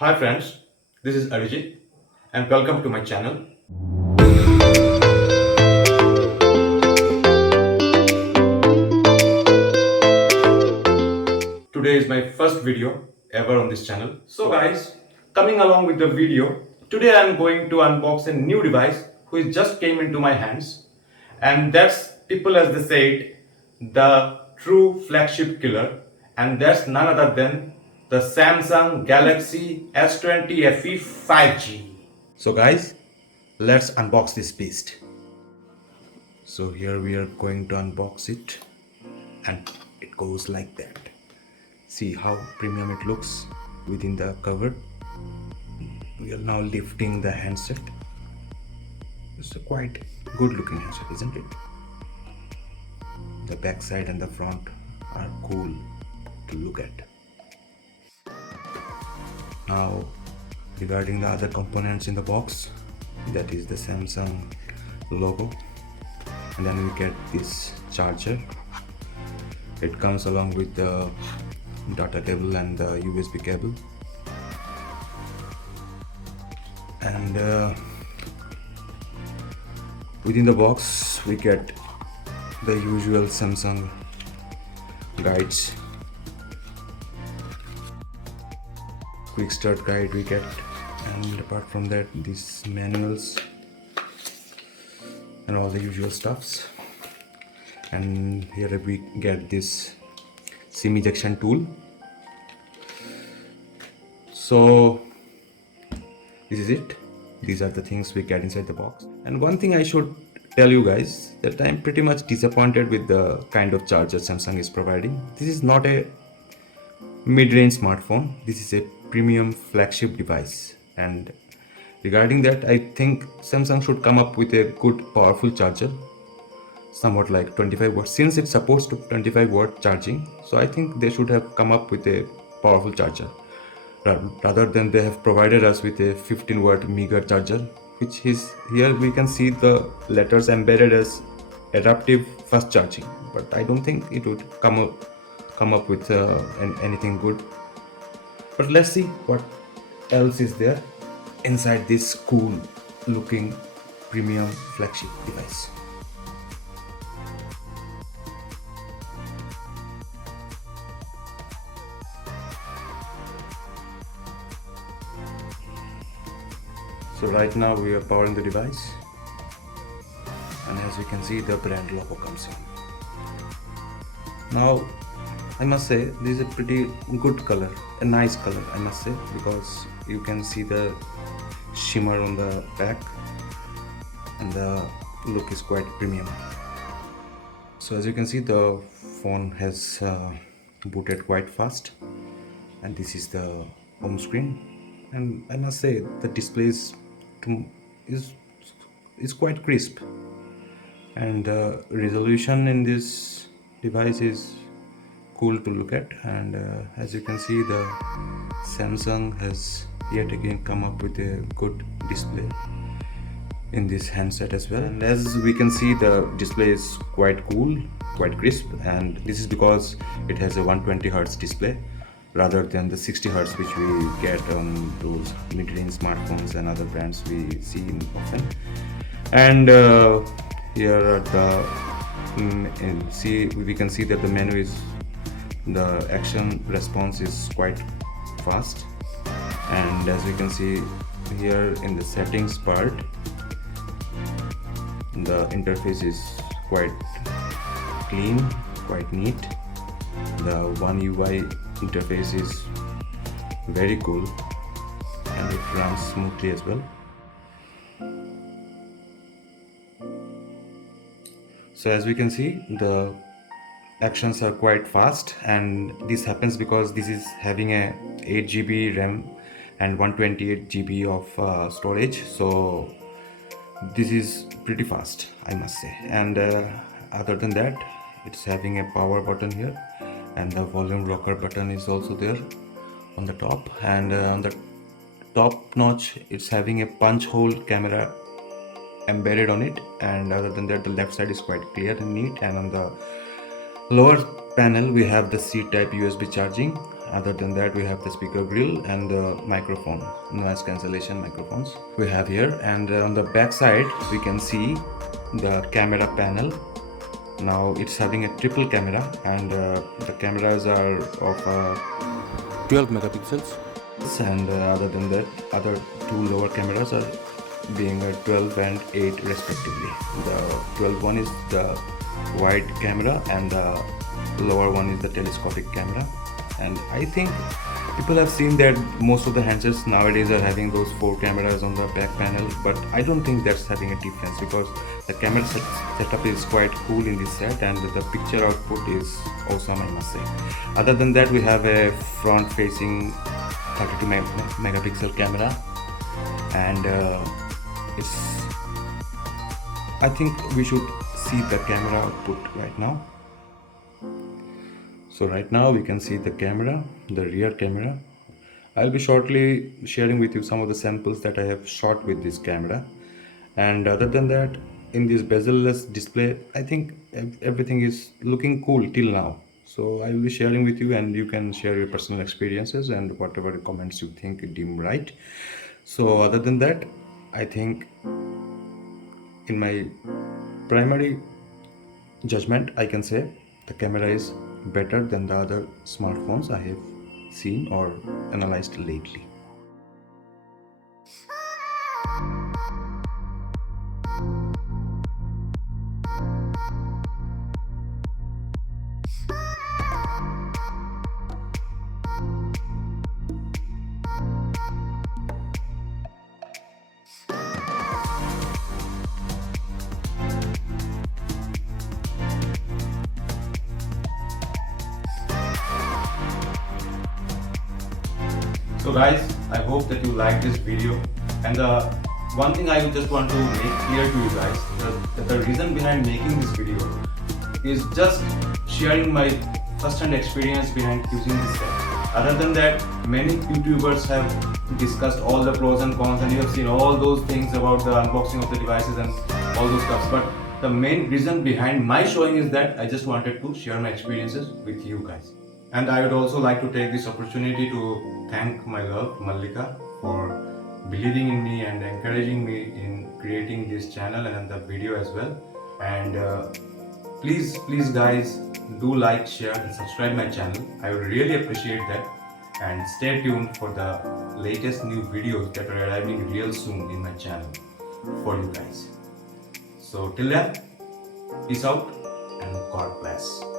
Hi friends, this is Arijit and welcome to my channel. Today is my first video ever on this channel. So guys, coming along with the video, today I am going to unbox a new device which just came into my hands, and that's, people as they say it, the true flagship killer, and that's none other than the Samsung Galaxy S20 FE 5G. So guys, let's unbox this beast. So here we are going to unbox it, and it goes like that. See how premium it looks within the cover. We are now lifting the handset. It's a quite good looking handset, isn't it? The back side and the front are cool to look at. Now regarding the other components in the box, that is the Samsung logo, and then we get this charger. It comes along with the data cable and the USB cable, and within the box we get the usual Samsung guides, quick start guide we get, and apart from that these manuals and all the usual stuffs. And here we get this SIM ejection tool. So this is it. These are the things we get inside the box. And one thing I should tell you guys, that I'm pretty much disappointed with the kind of charger Samsung is providing. This is not a mid-range smartphone. This is a premium flagship device, and regarding that I think Samsung should come up with a good powerful charger, somewhat like 25 watts, since it supports to 25-watt charging. So I think they should have come up with a powerful charger rather than they have provided us with a 15-watt meager charger, which is, here we can see the letters embedded as adaptive fast charging, but I don't think it would come up with anything good. But let's see what else is there inside this cool looking premium flagship device. So right now we are powering the device, and as you can see the brand logo comes in. Now I must say this is a pretty good color, a nice color I must say, because you can see the shimmer on the back and the look is quite premium. So as you can see the phone has booted quite fast, and this is the home screen, and I must say the display is quite crisp, and the resolution in this device is cool to look at. And as you can see the Samsung has yet again come up with a good display in this handset as well. And as we can see the display is quite cool, quite crisp, and this is because it has a 120 Hz display rather than the 60 Hz which we get on those mid-range smartphones and other brands we see often. And here at the we can see that the menu is, the action response is quite fast, and as you can see here in the settings part the interface is quite clean, quite neat. The One UI interface is very cool and it runs smoothly as well. So as we can see the actions are quite fast, and this happens because this is having a 8 GB RAM and 128 GB of storage, so this is pretty fast I must say. And other than that it's having a power button here, and the volume rocker button is also there on the top, and on the top notch it's having a punch hole camera embedded on it. And other than that the left side is quite clear and neat, and on the lower panel we have the C-type USB charging, Other than that, we have the speaker grill and the microphone, noise cancellation microphones we have here. And on the back side we can see the camera panel. Now it's having a triple camera, and the cameras are of 12 megapixels, and other than that, other two lower cameras are being 12 and 8 respectively. The 12 one is the wide camera and the lower one is the telescopic camera. And I think people have seen that most of the handsets nowadays are having those 4 cameras on the back panel, but I don't think that's having a difference, because the camera setup is quite cool in this set, and the picture output is awesome, I must say. Other than that, we have a front facing 32 megapixel camera, and I think we should see the camera output right now. So right now we can see the camera, the rear camera. I'll be shortly sharing with you some of the samples that I have shot with this camera. And other than that, in this bezel-less display, I think everything is looking cool till now. So I will be sharing with you, and you can share your personal experiences and whatever comments you think deem right. So other than that, I think in my primary judgment, I can say the camera is better than the other smartphones I have seen or analyzed lately. So guys, I hope that you like this video, and one thing I just want to make clear to you guys, that the reason behind making this video is just sharing my first-hand experience behind using this set. Other than that, many YouTubers have discussed all the pros and cons, and you have seen all those things about the unboxing of the devices and all those stuff. But the main reason behind my showing is that I just wanted to share my experiences with you guys. And I would also like to take this opportunity to thank my love, Mallika, for believing in me and encouraging me in creating this channel and the video as well. And please guys, do like, share and subscribe my channel. I would really appreciate that. And stay tuned for the latest new videos that are arriving real soon in my channel for you guys. So till then, peace out and God bless.